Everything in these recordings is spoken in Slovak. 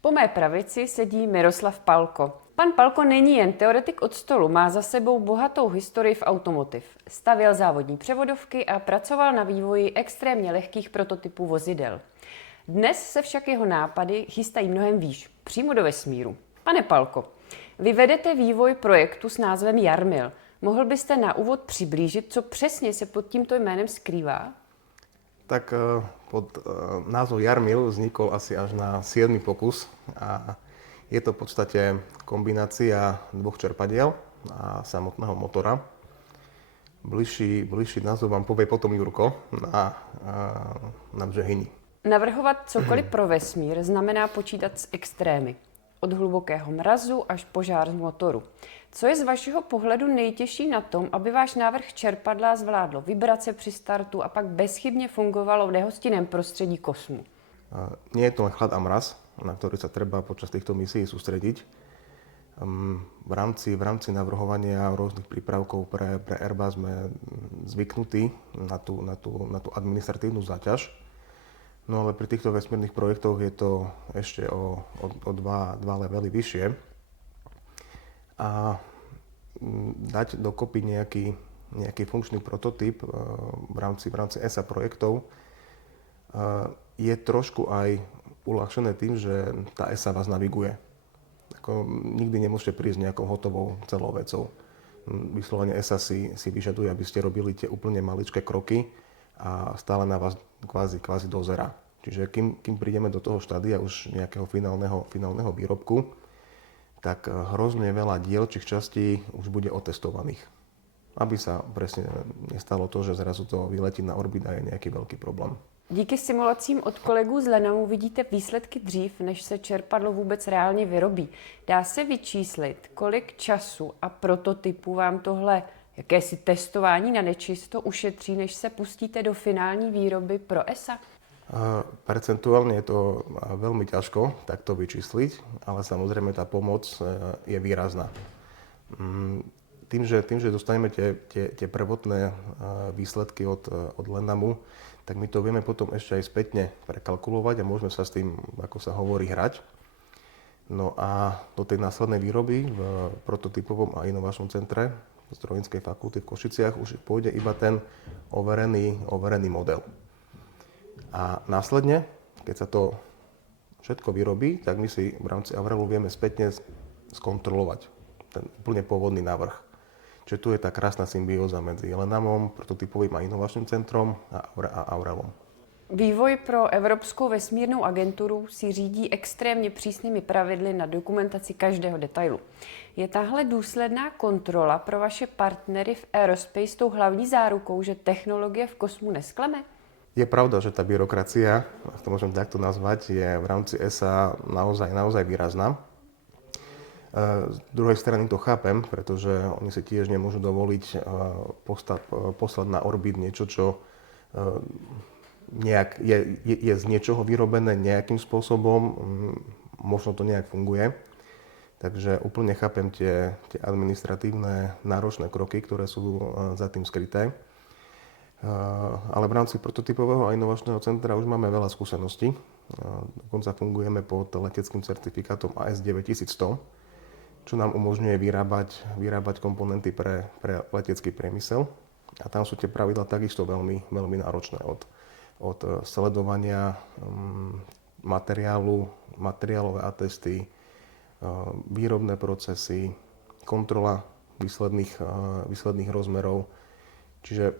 Po mé pravici sedí Miroslav Palko. Pan Palko není jen teoretik od stolu, má za sebou bohatou historii v automotiv. Stavěl závodní převodovky a pracoval na vývoji extrémně lehkých prototypů vozidel. Dnes se však jeho nápady chystají mnohem výš, přímo do vesmíru. Pane Palko, vy vedete vývoj projektu s názvem Jarmil. Mohl byste na úvod přiblížit, co přesně se pod tímto jménem skrývá? Tak pod názvom Jarmil vznikol asi až na 7. pokus a je to v podstate kombinácia dvoch čerpadiel a samotného motora. Bližší názov vám povie potom Jurko na Břehini. Navrhovat cokoliv pro vesmír znamená počítat s extrémy. Od hlubokého mrazu až požár z motoru. Co je z vašeho pohledu nejtěžší na tom, aby váš návrh čerpadla zvládlo vibrace při startu a pak bezchybně fungovalo v nehostinném prostředí kosmu? Nie je to len chlad a mraz, na ktorý sa treba počas týchto misií sústrediť. V rámci navrhovania rôznych prípravkov pre Airbus sme zvyknutí na tú administratívnu záťaž. No ale pri týchto vesmírnych projektoch je to ešte o dva levely vyššie. A dať dokopy nejaký funkčný prototyp v rámci ESA projektov je trošku aj uľahčené tým, že tá ESA vás naviguje. Nikdy nemôžete prísť nejakou hotovou celou vecou. Vyslovene ESA si vyžaduje, aby ste robili tie úplne maličké kroky a stále na vás kvázi dozerá. Čiže kým prídeme do toho štádia už nejakého finálneho výrobku, tak hrozne veľa dielčích častí už bude otestovaných. Aby sa presne nestalo to, že zrazu to vyletí na orbit a je nejaký veľký problém. Díky simulacím od kolegů z Lenamu vidíte výsledky dřív, než se čerpadlo vůbec reálně vyrobí. Dá se vyčíslit, kolik času a prototypů vám tohle jakési testování na nečisto ušetří, než se pustíte do finální výroby pro ESA? Percentuálne je to veľmi ťažko takto vyčísliť, ale samozrejme tá pomoc je výrazná. Tým, že dostaneme tie prvotné výsledky od Lenamu, tak my to vieme potom ešte aj spätne prekalkulovať a môžeme sa s tým, ako sa hovorí, hrať. No a do tej následnej výroby v prototypovom a inovačnom centre Strojníckej fakulty v Košiciach už pôjde iba ten overený model. A následne, keď sa to všetko vyrobí, tak my si v rámci Avrelu vieme spätne skontrolovať ten úplne pôvodný návrh. Čiže tu je tá krásna symbióza medzi Lenamom, prototypovým a inovačným centrom a Avrelom. Vývoj pro Evropskou vesmírnou agenturu si řídí extrémně přísnými pravidly na dokumentaci každého detailu. Je tahle důsledná kontrola pro vaše partnery v aerospace tou hlavní zárukou, že technologie v kosmu nesklame? Je pravda, že tá byrokracia, ak to môžem takto nazvať, je v rámci ESA naozaj výrazná. Z druhej strany to chápem, pretože oni si tiež nemôžu dovoliť poslať na orbit niečo, čo nejak je z niečoho vyrobené nejakým spôsobom, možno to nejak funguje. Takže úplne chápem tie administratívne náročné kroky, ktoré sú za tým skryté. Ale v rámci prototypového a inovačného centra už máme veľa skúseností. Dokonca fungujeme pod leteckým certifikátom AS 9100, čo nám umožňuje vyrábať komponenty pre letecký priemysel. A tam sú tie pravidlá takisto veľmi náročné. Od sledovania materiálové atesty, výrobné procesy, kontrola výsledných rozmerov. Čiže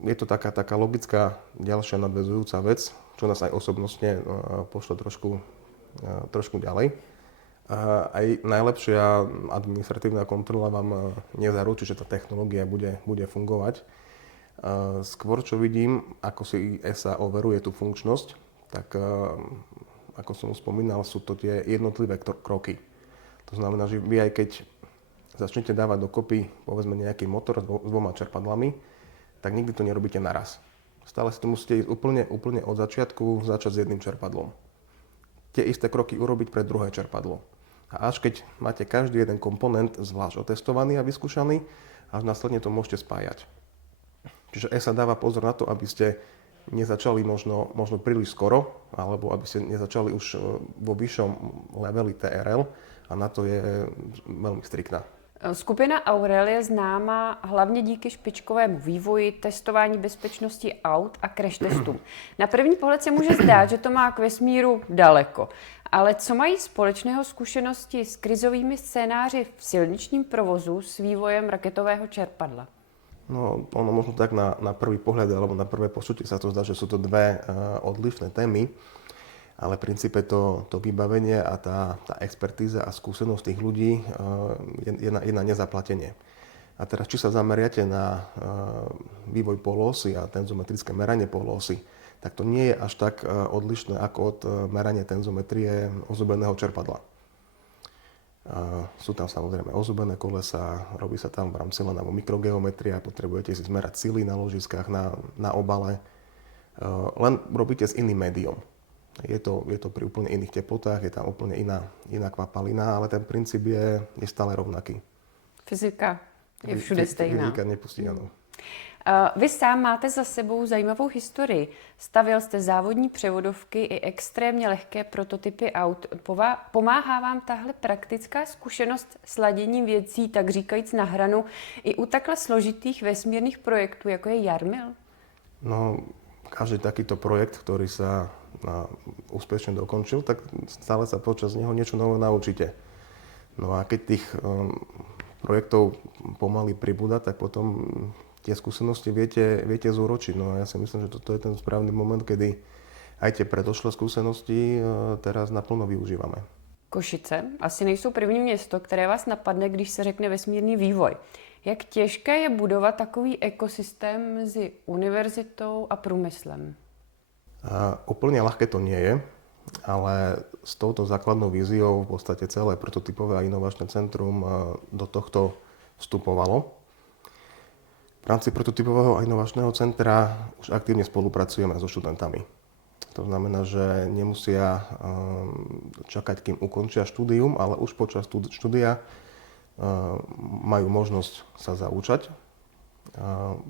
je to taká logická ďalšia nadväzujúca vec, čo nás aj osobnostne pošle trošku ďalej. Aj najlepšia administratívna kontrola vám nezaručí, že tá technológia bude fungovať. Skôr, čo vidím, ako si ESA overuje tú funkčnosť, tak ako som spomínal, sú to tie jednotlivé kroky. To znamená, že vy aj keď začnete dávať dokopy povedzme nejaký motor s dvoma čerpadlami, tak nikdy to nerobíte naraz. Stále si to musíte ísť úplne od začiatku, začať s jedným čerpadlom. Tie isté kroky urobiť pre druhé čerpadlo. A až keď máte každý jeden komponent zvlášť otestovaný a vyskúšaný, až následne to môžete spájať. Čiže ESA dáva pozor na to, aby ste nezačali možno príliš skoro, alebo aby ste nezačali už vo vyššom leveli TRL a na to je veľmi striktná. Skupina Aurel je známá hlavně díky špičkovému vývoji, testování bezpečnosti aut a crash testům. Na první pohled se může zdát, že to má k vesmíru daleko. Ale co mají společného zkušenosti s krizovými scénáři v silničním provozu s vývojem raketového čerpadla? No, ono možno tak na prvý pohľad alebo na prvé počutie sa to zdá, že sú to dve odlišné témy, ale v princípe to vybavenie a tá expertíza a skúsenosť tých ľudí je na nezaplatenie. A teraz, či sa zameriate na vývoj polosy a tenzometrické meranie polosy, tak to nie je až tak odlišné ako od merania tenzometrie ozubeného čerpadla. Sú tam samozrejme ozubené kolesa, robí sa tam v rámci len mikrogeometria, potrebujete si zmerať sily na ložiskách, na obale, len robíte s iným médiom. Je to pri úplne iných teplotách, je tam úplne iná kvapalina, ale ten princíp je stále rovnaký. Fyzika je všude stejná. Fyzika nepustí, áno. Vy sám máte za sebou zajímavou historii. Stavěl jste závodní převodovky i extrémně lehké prototypy aut. Pomáhá vám tahle praktická zkušenost s laděním věcí, tak říkajíc na hranu, i u takhle složitých vesmírných projektů, jako je Jarmil? No, každý takýto projekt, ktorý sa úspešne dokončil, tak stále sa počas neho niečo nové naučíte. No a keď tých projektov pomaly pribúda, tak potom tie skúsenosti viete zúročiť. No a ja si myslím, že toto je ten správny moment, kedy aj tie predošlé skúsenosti teraz naplno využívame. Košice asi nejsou první město, které vás napadne, když se řekne vesmírný vývoj. Jak těžké je budovat takový ekosystém mezi univerzitou a průmyslem? Úplne ľahké to nie je, ale s touto základnou víziou v podstate celé prototypové a inovačné centrum do tohto vstupovalo. V rámci prototypového a inovačného centra už aktívne spolupracujeme so študentami. To znamená, že nemusia čakať, kým ukončia štúdium, ale už počas štúdia majú možnosť sa zaučať.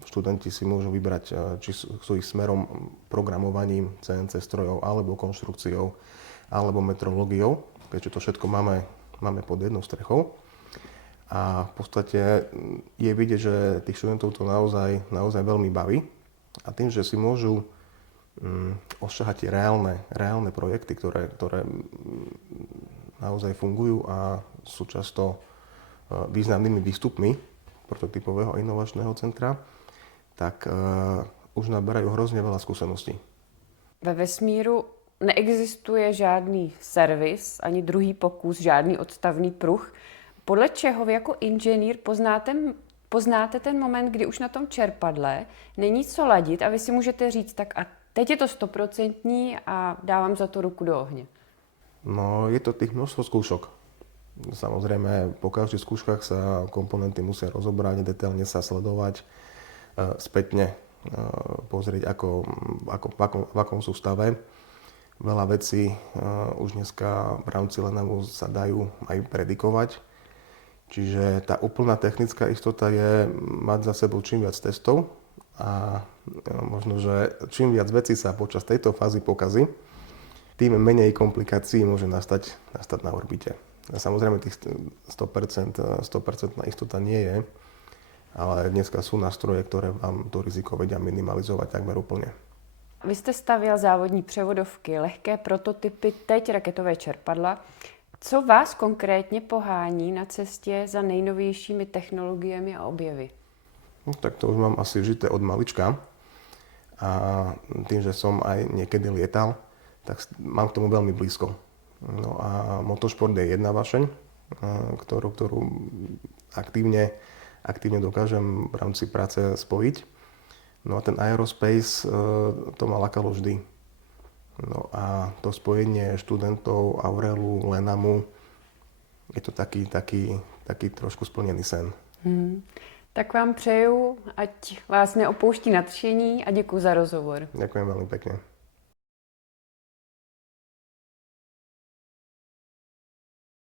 Študenti si môžu vybrať, či sú ich smerom programovaním CNC strojov, alebo konštrukciou, alebo metrológiou, keďže to všetko máme pod jednou strechou. A v podstate je vidieť, že tých študentov to naozaj veľmi baví. A tým, že si môžu ošťahať tie reálne projekty, ktoré naozaj fungujú a sú často významnými výstupmi prototypového inovačného centra, tak už naberajú hrozne veľa skúseností. Ve vesmíru neexistuje žádný servis, ani druhý pokus, žádný odstavný pruh. Podle čeho vy jako inženýr poznáte ten moment, kdy už na tom čerpadle není co ladit a vy si můžete říct, tak a teď je to 100% a dávám za to ruku do ohně? No, je to tých množstvo skúšok. Samozrejme, po každých skúškach sa komponenty musia rozobrať, detailne sa sledovať, spätne pozrieť, v akom sú stave. Veľa vecí už dneska v rámci Lenamu sa dajú aj predikovať. Čiže tá úplná technická istota je mať za sebou čím viac testov a možno, že čím viac vecí sa počas tejto fázy pokazí, tým menej komplikácií môže nastať na orbite. A samozrejme tých 100% istota nie je, ale dneska sú nástroje, ktoré vám to riziko vedia minimalizovať takmer úplne. Vy jste stavěl závodní převodovky, lehké prototypy, teď raketové čerpadla. Co vás konkrétně pohání na cestě za nejnovějšími technologiemi a objevy? No, tak to už mám asi žité od malička. A tým, že som aj niekedy lietal, tak mám k tomu veľmi blízko. No a motošport je jedna vašeň, ktorú aktívne dokážem v rámci práce spojiť. No a ten aerospace, to ma lákalo vždy. No a to spojenie študentov, Aurelu, Lenamu, je to taký trošku splnený sen. Tak vám přeju, ať vás neopouští nadšení a děkuji za rozhovor. Ďakujem veľmi pekne.